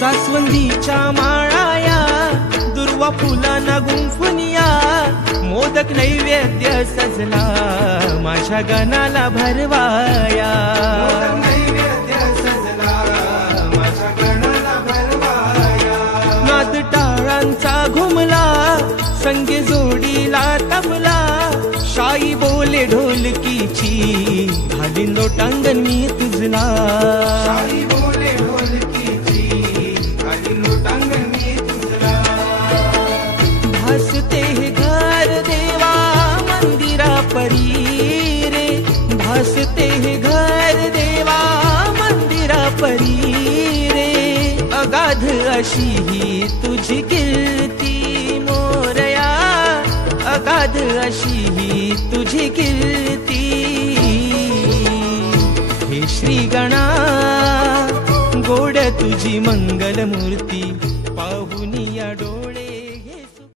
जास्वंदीच्या माळाया दुर्वा फुलांना गुंफुनिया मोदक नैवेद्य सजला माझ्या गणाला भरवाया नाद टाळांचा घुमला संगे जोडीला तबला शाई बोले ढोलकीची घालीन लोटांगण मी तुझला शाई बोले ढोलकीची घालीन लोटांगण मी तुझला भासते हे घर देवा मंदिरा परी रे भासते हे घर देवा मंदिरा परी रे अगाध अशी ही तुझी कीर्ती मोरया अगाध अशी ही तुझी कीर्ती हे श्री गणा गोड तुझी मंगल मूर्ती पाहुनिया डोळे